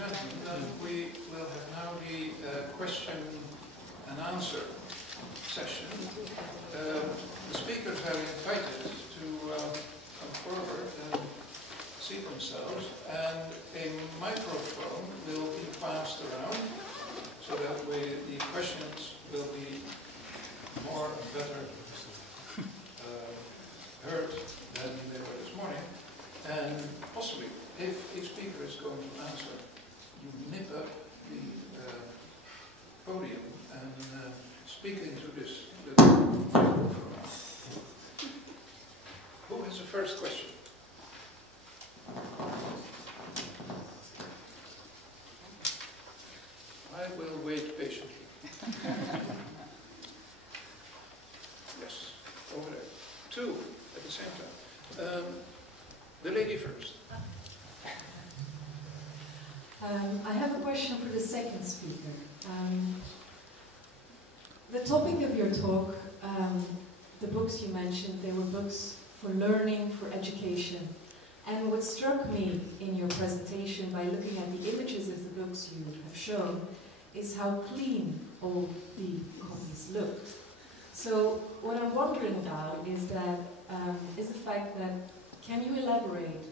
gentlemen, we will have now the question and answer session. The speakers are invited to come forward and seat themselves, and a microphone will be passed around so that the questions will be more and better heard than they were this morning. And possibly, if a speaker is going to answer, you nip up the podium and speak into this little microphone. Who has the first question? I will wait patiently. Yes, over there. Two at the same time. The lady first. I have a question for the second speaker. The topic of your talk, the books you mentioned, they were books for learning, for education. And what struck me in your presentation by looking at the images of the books you have shown is how clean all the copies looked. So what I'm wondering about is the fact that, can you elaborate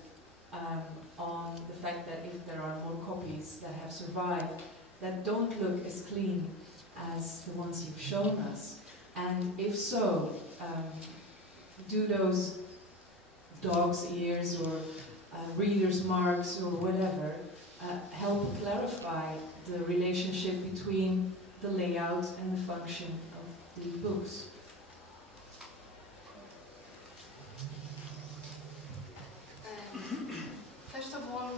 on the fact that if there are more copies that have survived that don't look as clean as the ones you've shown us? And if so, do those dog's ears or reader's marks or whatever help clarify the relationship between the layout and the function of the books? First of all,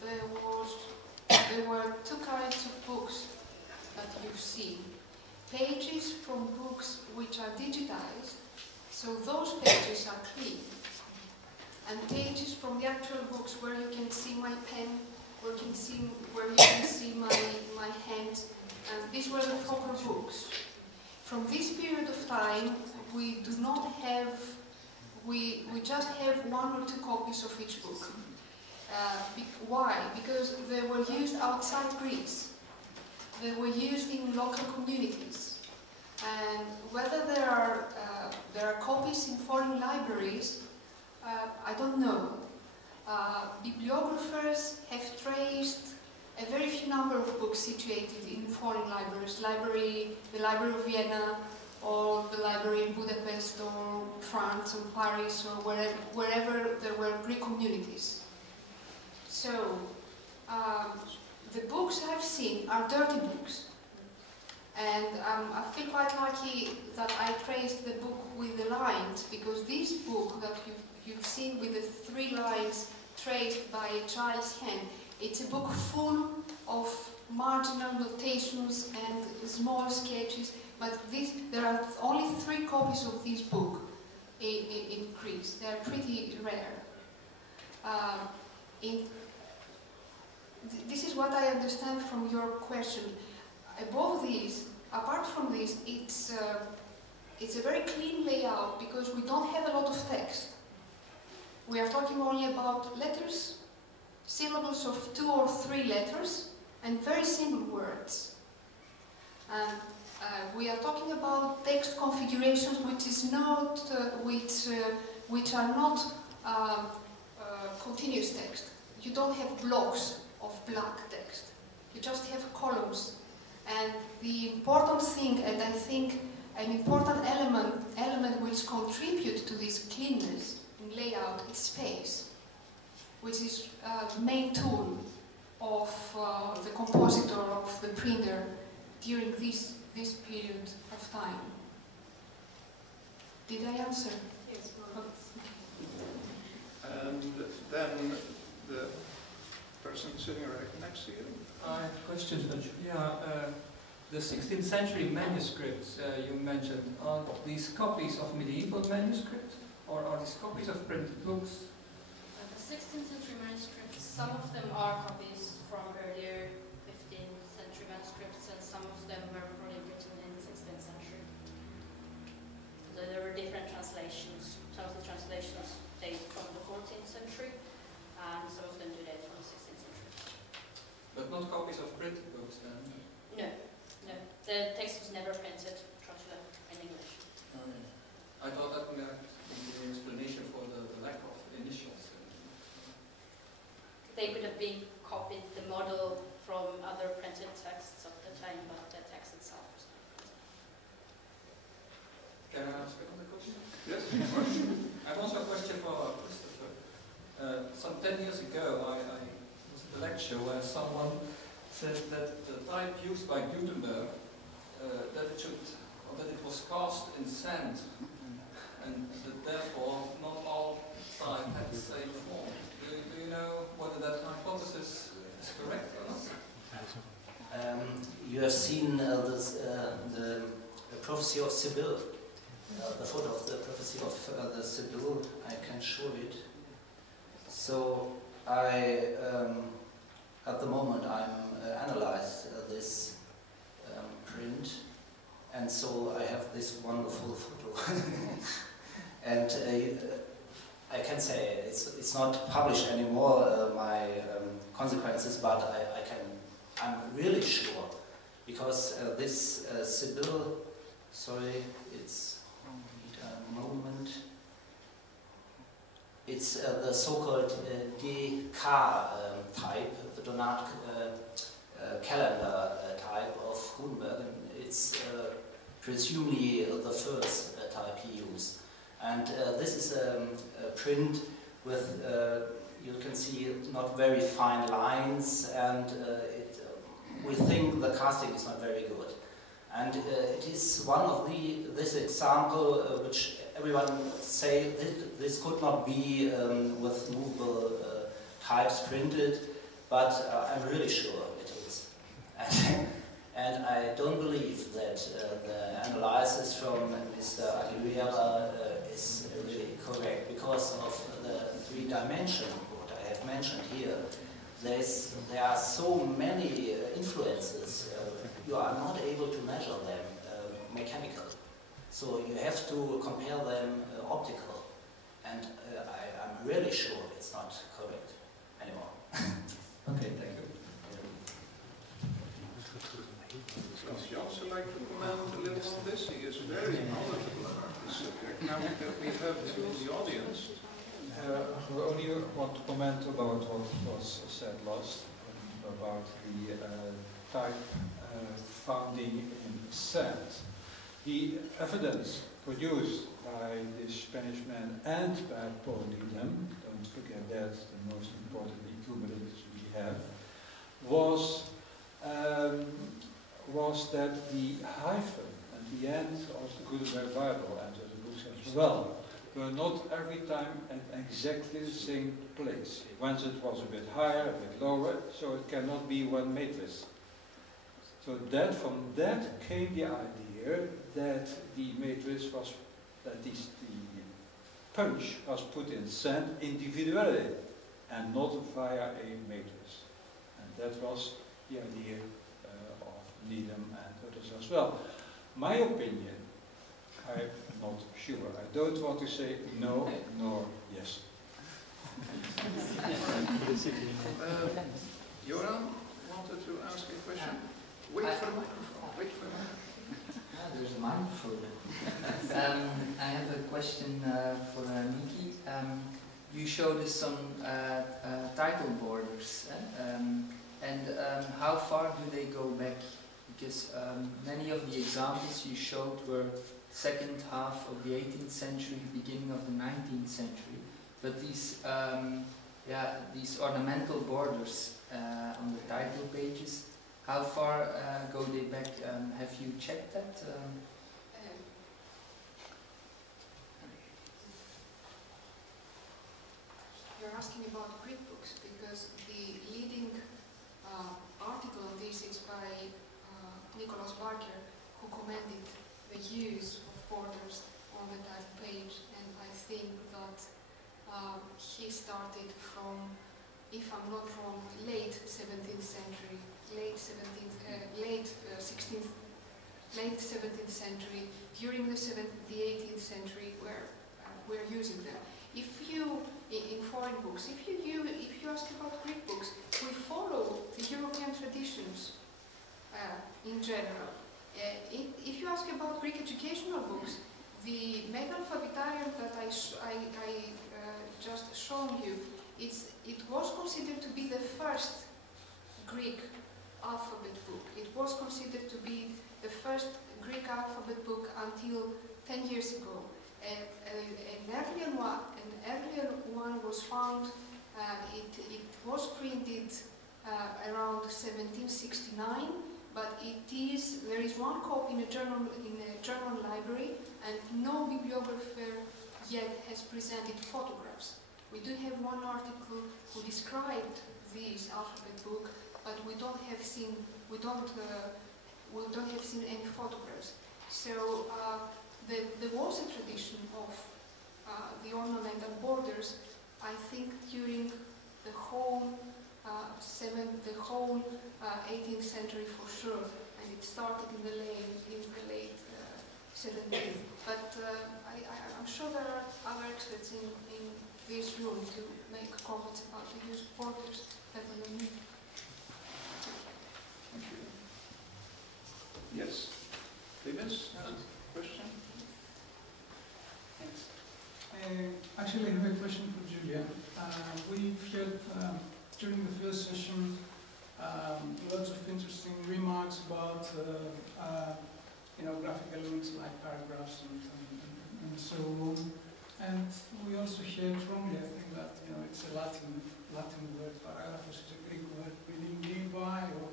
there were two kinds of books that you've seen. Pages from books which are digitized, so those pages are clean. And pages from the actual books where you can see my pen, where you can see my hand, and these were the proper books. From this period of time, we do not have, we just have one or two copies of each book. Why? Because they were used outside Greece. They were used in local communities. And whether there are copies in foreign libraries, I don't know. Bibliographers have traced a very few number of books situated in foreign libraries, the Library of Vienna, or the library in Budapest, or France, or Paris, or wherever there were Greek communities. So, the books I've seen are dirty books. And I feel quite lucky that I traced the book with the lines, because this book that you've seen with the 3 lines traced by a child's hand, it's a book full of marginal notations and small sketches, but there are only 3 copies of this book in Greece. They are pretty rare. This is what I understand from your question. Above this, apart from this, it's a very clean layout because we don't have a lot of text. We are talking only about letters, syllables of 2 or 3 letters, and very simple words. And we are talking about text configurations which are not continuous text. You don't have blocks of black text. You just have columns. And the important thing, and I think an important element which contributes to this cleanness in layout is space, which is the main tool of the compositor, of the printer during this period of time. Did I answer? Yes. And then the person sitting right next to you. I have a question. The 16th century manuscripts you mentioned, are these copies of medieval manuscripts, or are these copies of printed books? The 16th century manuscripts, some of them are copies from earlier 15th century manuscripts, and some of them were probably written in the 16th century. So there were different translations. Some of the translations date from the 14th century, and some of them do date from the 16th century. But not they could have been copied the model from other printed texts of the time, but the text itself was not printed. Can I ask another question? Yes, of course. I have also a question for Christopher. Some 10 years ago, I was at a lecture where someone said that the type used by Gutenberg, that it was cast in sand, and that therefore not all type had the same form. Do you know whether that hypothesis is correct or not? You have seen the prophecy of Sibyl, the photo of the prophecy of the Sibyl. I can show it. So at the moment I'm analyzed this print, and so I have this wonderful photo. And I can say it's not published anymore, my consequences, but I'm really sure, because this Sibyl, sorry, it's a moment. It's the so-called DK type, the Donat calendar type of Gutenberg, and it's presumably the first type he used. And this is a print with, you can see, not very fine lines, and we think the casting is not very good. And it is one of this example which everyone say this could not be with movable types printed, but I'm really sure it is. And I don't believe that the analysis from Mr. Aguilera is really correct, because of the 3 dimension what I have mentioned here. There are so many influences, you are not able to measure them mechanical. So you have to compare them optical, and I'm really sure it's not correct anymore. Okay, thank you. Would you also like to comment a little on this? He is very knowledgeable about this subject. Now that we have him in the audience. I only want to comment about what was said last, about the type founding in sand. The evidence produced by this Spanish man and by Paul Needham, don't forget that's the most important equivalence we have, was that the hyphen at the end of the Gutenberg Bible and of the books as well were not every time at exactly the same place. Once it was a bit higher, a bit lower, so it cannot be one matrix. So that from that came the idea that the matrix was, that the punch was put in sand individually and not via a matrix. And that was the idea of Needham and others as well. My opinion, I'm not sure. I don't want to say no nor yes. Joran wanted to ask a question. Wait for the microphone. Wait for the microphone. There's a microphone. I have a question for Niki. You showed us some title borders, and how far do they go back? Because many of the examples you showed were second half of the 18th century, beginning of the 19th century. But these, these ornamental borders on the title pages, how far go they back? Have you checked that? You're asking about Greek books, because the leading article on this is by Nicholas Barker, who commended the use of borders on the title page, and I think that he started from, if I'm not wrong, late 17th century, late 16th, late 17th century, during the 18th century, where we're using them. If you, in foreign books, if you ask about Greek books, we follow the European traditions in general. If you ask about Greek educational books, the Megalphabetarium that I just shown you it was considered to be the first Greek alphabet book. It was considered to be the first Greek alphabet book until 10 years ago. An earlier one was found. It was printed around 1769, but there is one copy in a German library, and no bibliographer yet has presented photographs. We do have one article who described this alphabet book, but we don't have seen any photographs. So there was a tradition of the ornamental borders, I think, during the whole 18th century for sure, and it started in the late 17th. But I'm sure there are other experts in this room to make comments about the use of borders better than me. Thank you. Yes. Davis, question? Thanks. Actually, I have a question for Julia. We've had, during the first session, lots of interesting remarks about graphic elements like paragraphs and so on. And we also heard wrongly, I think, that it's a Latin word. Paragraphos is a Greek word meaning nearby or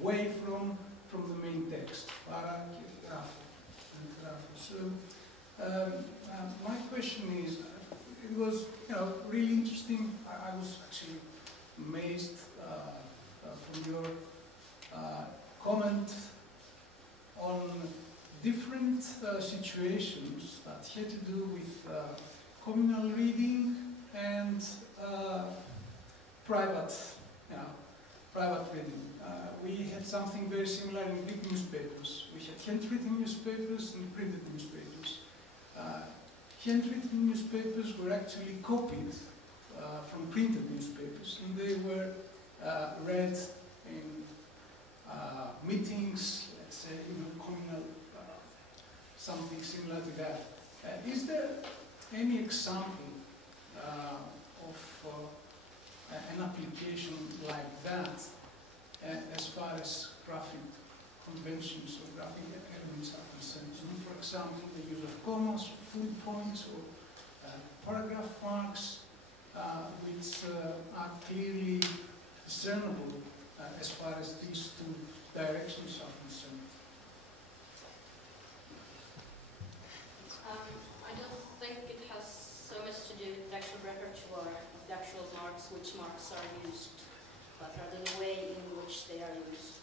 away from the main text. Paragraph and graphos. So my question is, it was really interesting. I was actually amazed from your comment on different situations that had to do with communal reading and private reading. We had something very similar in Greek newspapers. We had handwritten newspapers and printed newspapers. Handwritten newspapers were actually copied from printed newspapers, and they were read in meetings, let's say, communal, something similar to that. Is there any example of an application like that as far as graphic conventions or graphic elements are concerned? For example, the use of commas, full points, or paragraph marks, which are clearly discernible as far as these two directions are concerned. I don't think it has so much to do with the actual repertoire of the actual marks, which marks are used, but rather the way in which they are used.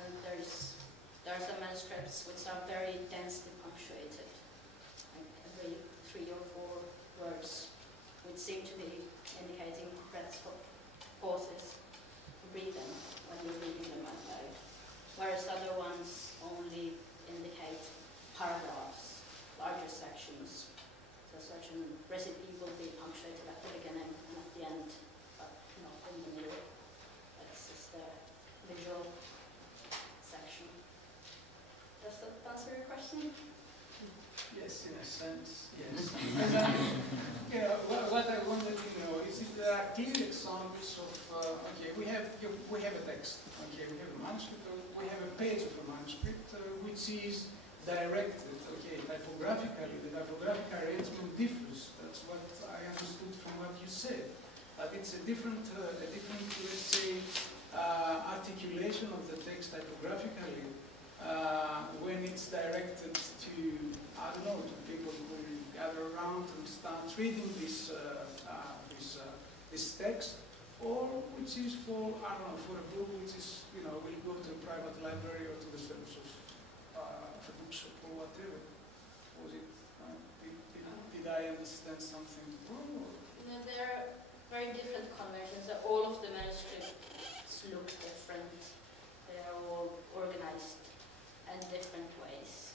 And there are some manuscripts which are very densely punctuated, like every 3 or 4 words, which seem to be indicating breaths for pauses to read them when you're reading them out loud, whereas other ones only indicate paragraphs, larger sections. So such a recipe will be punctuated at the beginning and at the end, but not in the middle. That's just the visual section. Does that answer your question? Yes, in a sense, yes. What I wanted to know is if there are clear examples of, we have a text, we have a manuscript, we have a page of a manuscript which is directed, typographically, the typographic arrangement differs. That's what I understood from what you said. But it's a different, let's say, articulation of the text typographically when it's directed to, I don't know, to people who will gather around and start reading this text, or which is for, I don't know, for a book which is, will go to a private library or to the service of a bookshop or whatever. Was it? Did I understand something wrong? No, there are very different conversions. All of the manuscripts look different. They are all organized in different ways,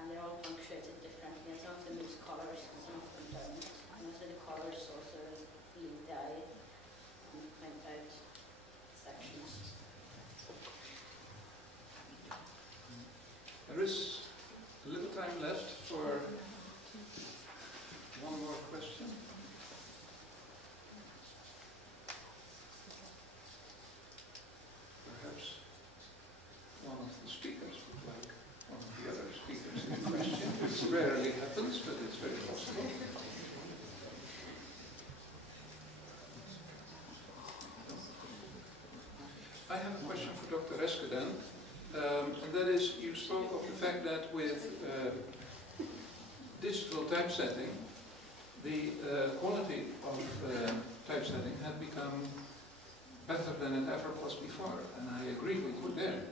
and they're all punctuated differently. And some of them use colors, and some of them don't. And most of the colors also lead the eye and print out sections. There is a little time left for one more question. I have a question for Dr. Reske then, and that is, you spoke of the fact that with digital typesetting, the quality of typesetting had become better than it ever was before, and I agree with you there.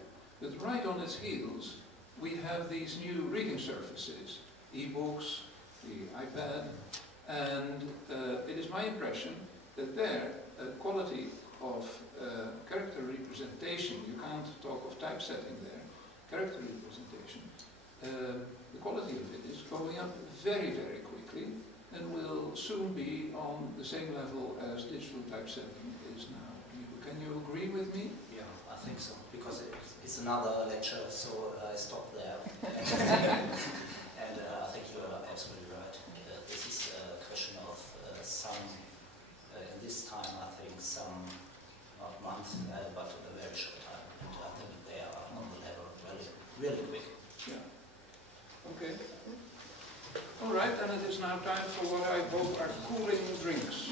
But right on its heels, we have these new reading surfaces, e-books, the iPad, and it is my impression that their quality of character representation, you can't talk of typesetting there, character representation, the quality of it is going up very, very quickly and will soon be on the same level as digital typesetting is now. Can you agree with me? Yeah, I think so, because it's another lecture, so I stop there. And I think you are absolutely right. This is a question of some, in this time, I think some, not month, but a very short time. And I think they are on the level really, really quick. Yeah. Okay. All right, and it is now time for what I hope are cooling drinks.